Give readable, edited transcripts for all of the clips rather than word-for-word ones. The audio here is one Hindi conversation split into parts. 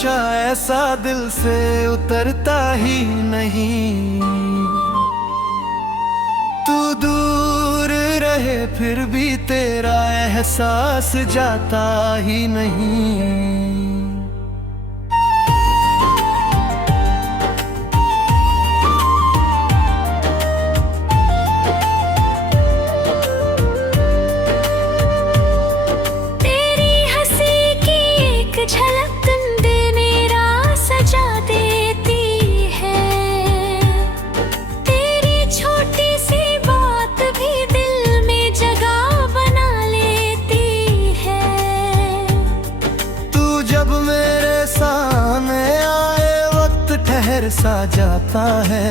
नशा ऐसा दिल से उतरता ही नहीं। तू दूर रहे फिर भी तेरा एहसास जाता ही नहीं। सा जाता है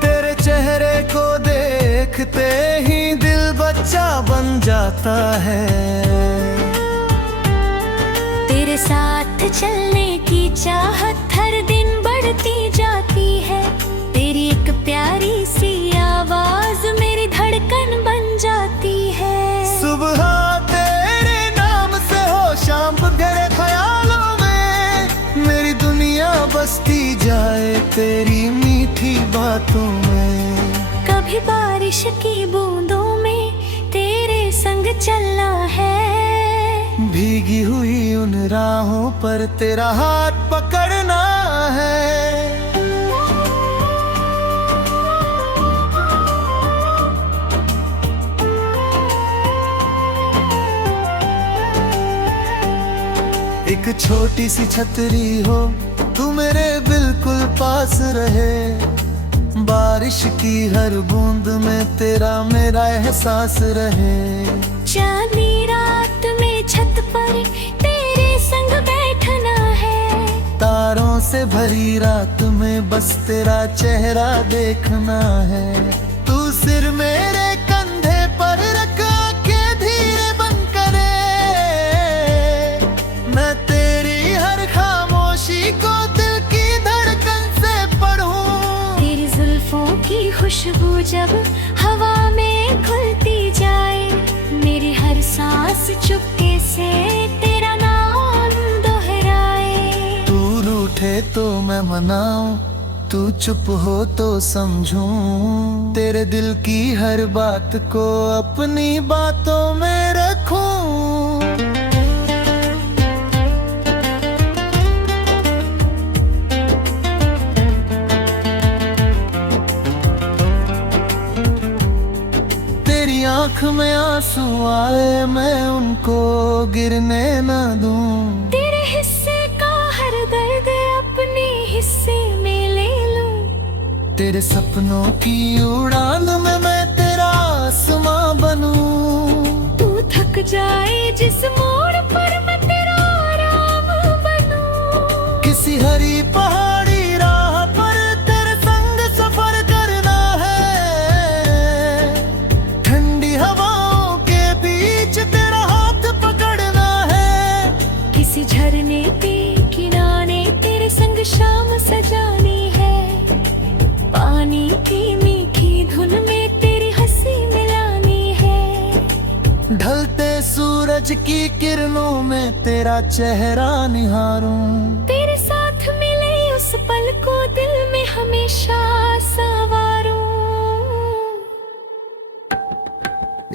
तेरे चेहरे को देखते ही दिल बच्चा बन जाता है। तेरे साथ चलने की चाहत हर दिन बढ़ती जाती है। तेरी एक प्यारी सी आवाज मेरी धड़कन बन जाती है। सुबह तेरे नाम से हो शाम गहरे ख्यालों मेरी दुनिया बसती जाए तेरी मीठी बातों में। कभी बारिश की बूंदों में तेरे संग चलना है। भीगी हुई उन राहों पर तेरा हाथ पकड़ना है। एक छोटी सी छतरी हो तू मेरे बिल्कुल पास रहे। बारिश की हर बूंद में तेरा मेरा एहसास रहे। चांदनी रात में छत पर तेरे संग बैठना है। तारों से भरी रात में बस तेरा चेहरा देखना है। तू सिर मेरे कंधे पर रख के धीरे बंद करे। मैं तेरी हर खामोशी को दिल की धड़कन से पढ़ूं। तेरी जुल्फों की खुशबू जब हवा में घुलती जाए। मेरी हर सांस चुपके से तेरा नाम दोहराए। तू रूठे तो मैं मनाऊं, तू चुप हो तो समझूं। तेरे दिल की हर बात को अपनी बातों में रखूं। आँख में आंसू आए मैं उनको गिरने न दूं। तेरे हिस्से का हर दर्द अपने हिस्से में ले लूं। तेरे सपनों की उड़ान में मैं तेरा आसमां बनूं। तू थक जाए जिस मोड़ पर मैं तेरा आराम बनूं। किसी हरी पहाड़ी राह पर तेरे संग सफर करना है। ठंडी हवाओं के बीच तेरा हाथ पकड़ना है। किसी झरने पे किनारे तेरे संग शाम सजानी है। पानी की मीठी धुन में तेरी हंसी मिलानी है। ढलते सूरज की किरणों में तेरा चेहरा निहारूं। तेरे साथ मिले उस पल को दिल में हमेशा संवारूं।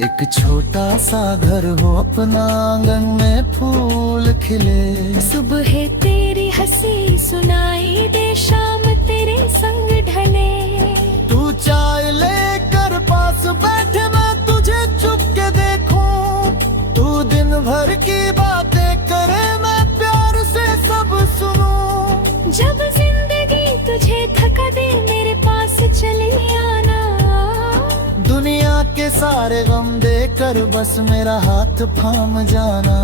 एक छोटा सा घर हो अपना आंगन में फूल खिले। सुबह तेरी हंसी सुनाई दे शाम तेरे संग ढले। तू चाय लेकर पास बैठे मैं तुझे चुप के देखूं। तू दिन भर की बातें करे मैं प्यार से सब सुनूं। जब जिंदगी तुझे थका दे मेरे पास चले आना। दुनिया के सारे गम देकर बस मेरा हाथ थाम जाना।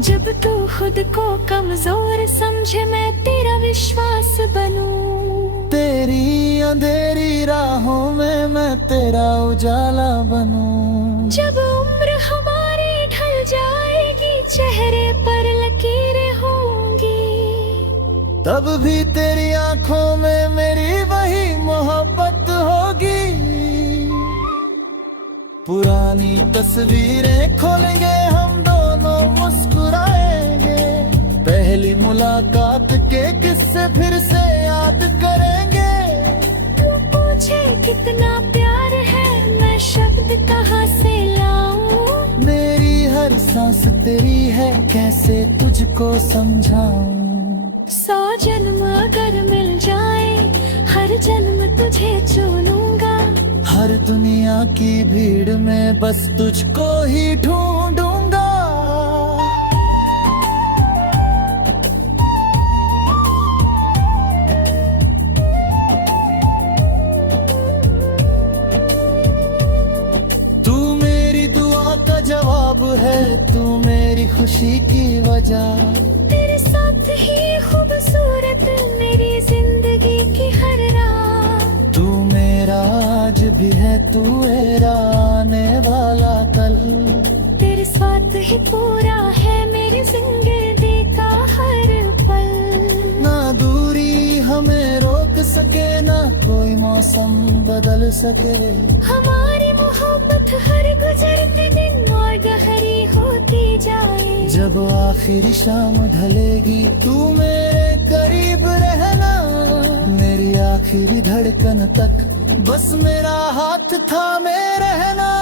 जब तू खुद को कमजोर समझे मैं तेरा विश्वास बनूं। तेरी अंधेरी राहों में मैं तेरा उजाला बनूं। जब उम्र हमारी ढल जाएगी चेहरे पर लकीरें होंगी। तब भी तेरी आंखों में मेरी वही मोहब्बत होगी। पुरानी तस्वीरें खोलेंगे हम दोनों मुस्कुराएंगे। पहली मुलाकात के किस्से फिर से याद करेंगे। तू पूछे कितना प्यार है, मैं शब्द कहाँ से लाऊं। मेरी हर सांस तेरी है, कैसे तुझको समझाऊं। 100 जन्म अगर मिल जाए, हर जन्म तुझे चुनूंगा। हर दुनिया की भीड़ में बस तुझको ही ढूंढूंगा। तू मेरी दुआ का जवाब है, तू मेरी खुशी की वजह। तेरे साथ ही खूबसूरत मेरी जिंदगी की हर राह। तू मेरा आज भी है, तू मेरा आने वाला कल। तेरे साथ ही पूरा है मेरी जिंदगी का हर पल। ना दूरी हमें रोक सके, ना कोई मौसम बदल सके। हमारी मोहब्बत हर गुजरते दिन और गहरी होती जाए। जब आखिरी शाम ढलेगी, तू मेरे करीब रहना। मेरी आखिरी धड़कन तक बस मेरा हाथ थामे रहना।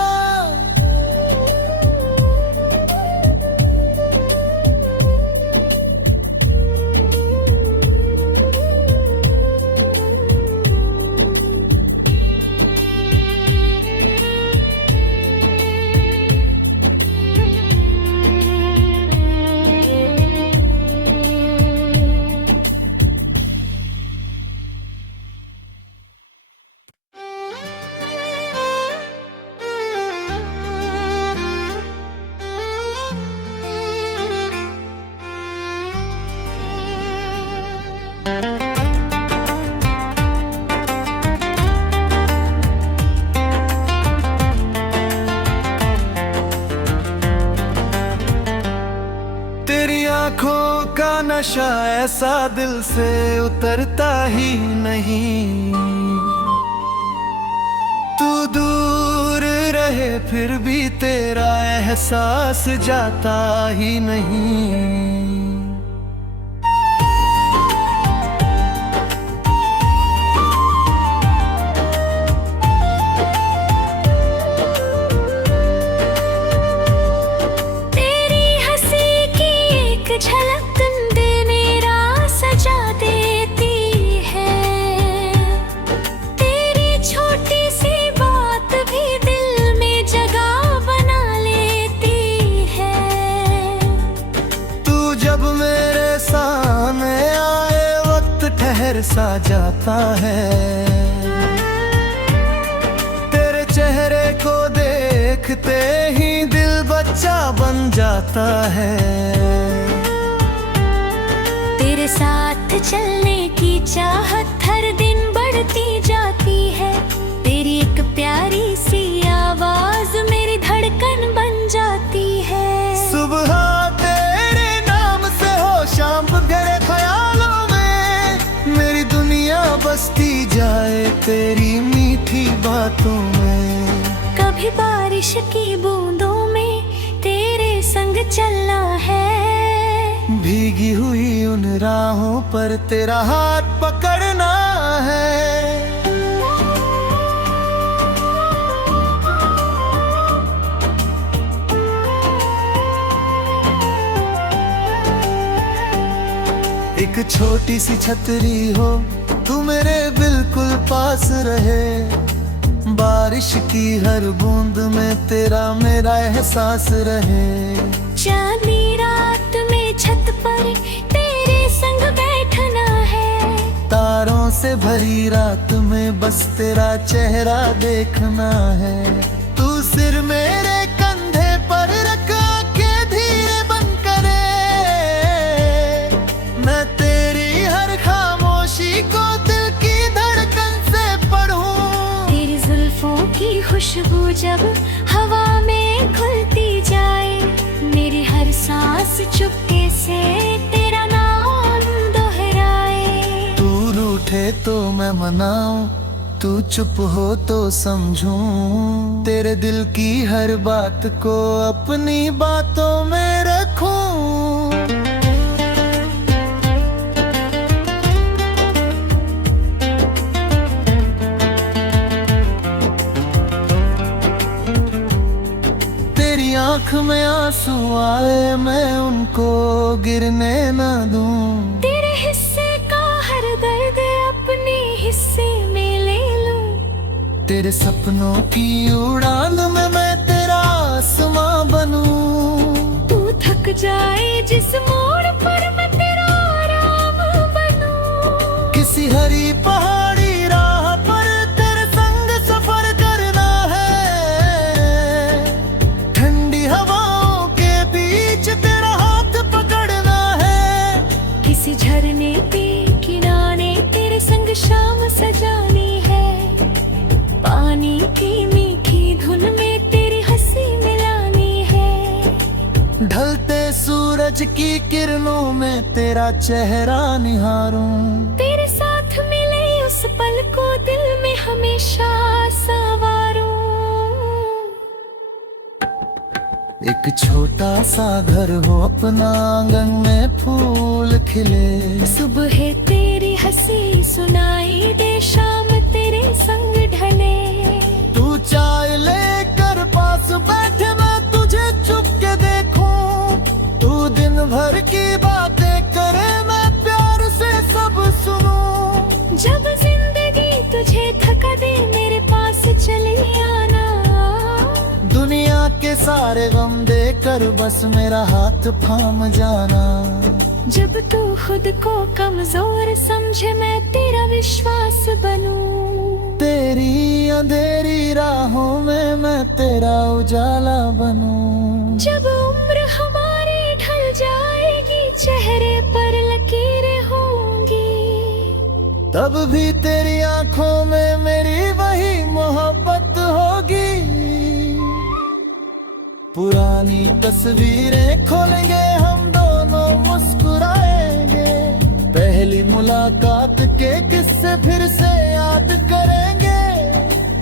तेरी आंखों का नशा ऐसा दिल से उतरता ही नहीं। तू दूर रहे फिर भी तेरा एहसास जाता ही नहीं। सा जाता है, तेरे चेहरे को देखते ही दिल बच्चा बन जाता है। तेरे साथ चलने की चाहत हर दिन बढ़ती जाती है। तेरी एक प्यारी सी आवाज मेरी धड़कन बन जाती है। सुबह तेरे नाम से हो, शाम गहरे ख्यालों मेरी दुनिया बसती जाए तेरी मीठी बातों में। कभी बारिश की बूंदों में तेरे संग चलना है। भीगी हुई उन राहों पर तेरा हाथ पकड़ना है। एक छोटी सी छतरी हो, तू मेरे बिल्कुल पास रहे। बारिश की हर बूंद में तेरा मेरा एहसास रहे। चांदनी रात में छत पर तेरे संग बैठना है। तारों से भरी रात में बस तेरा चेहरा देखना है। तू सिर मेरे कंधे पर रख के धीरे बंद करे। मैं तेरी हर खामोशी को दिल की धड़कन से पढ़ूं। तेरी जुल्फों की खुशबू जब हवा में घुलती जाए, मेरी हर सांस चुपके से तेरा नाम दोहराए। तू रूठे तो मैं मनाऊं, तू चुप हो तो समझूं। तेरे दिल की हर बात को अपनी बातों में रखूं। आँख में आंसू आए मैं उनको गिरने न दूं। तेरे हिस्से का हर दर्द अपने हिस्से में ले लूं। तेरे सपनों की उड़ान में मैं तेरा आसमां बनूं। तू थक जाए जिस मोड़ पर मैं तेरा आराम बनूं। किसी हरी पहाड़ी राह पर तेरे संग सफर करना है। ठंडी हवाओं के बीच तेरा हाथ पकड़ना है। किसी झरने पे किनारे तेरे संग शाम सजानी है। पानी की मीठी धुन में तेरी हंसी मिलानी है। ढलते सूरज की किरणों में तेरा चेहरा निहारूं। तेरे साथ मिले उस पल को दिल में हमेशा संवारूं। एक छोटा सा घर हो अपना आंगन में फूल खिले। सुबह तेरी हंसी सुनाई दे शाम तेरे संग ढले। तू चाय लेकर पास बैठे मैं तुझे चुप के देखूं। तू दिन भर की बातें करे मैं प्यार से सब सुनूं। जब जिंदगी तुझे थका दे मेरे पास चले आना। दुनिया के सारे गम देकर बस मेरा हाथ थाम जाना। जब तू खुद को कमजोर समझे मैं तेरा विश्वास बनूं। तेरी अंधेरी राहों में मैं तेरा उजाला बनूं। जब उम्र हमारी ढल जाएगी चेहरे पर लकीरें होंगी। तब भी तेरी आंखों में मेरी वही मोहब्बत होगी। पुरानी तस्वीरें खोलेंगे हम दोनों मुस्कुराएंगे। पहली मुलाकात के किस्से फिर से याद करेंगे।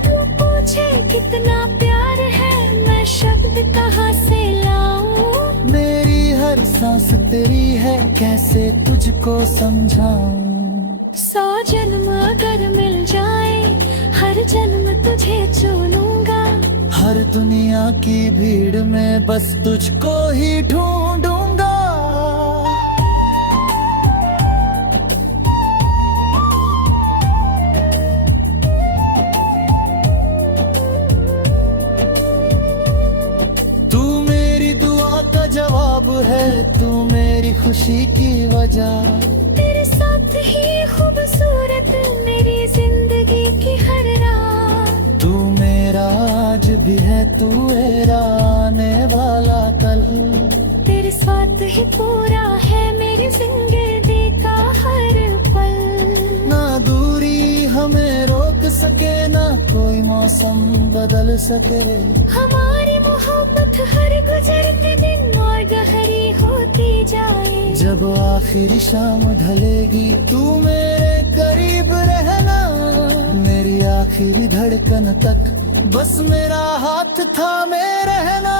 तू पूछे कितना प्यार है मैं शब्द कहाँ से लाऊं। मेरी हर सांस तेरी है कैसे तुझको समझाऊं। 100 जन्म अगर मिल जाए हर जन्म तुझे चुनूंगा। हर दुनिया की भीड़ में बस तुझको ही ढूंढूंगा। तू मेरी दुआ का जवाब है। तू मेरी खुशी की वजह। तेरे साथ ही खूबसूरत मेरी जिंदगी की हर रात। तू मेरा आज भी है तू मेरा आने वाला कल। तेरे साथ ही पूरा है मेरी जिंदगी का हर पल। ना दूरी हमें रोक सके ना कोई मौसम बदल सके। हमारी मोहब्बत हर गुजरते दिन और गहरी होती जाए। जब आखिरी शाम ढलेगी तू मेरे करीब रहना। मेरी आखिरी धड़कन तक बस मेरा हाथ थामे रहना।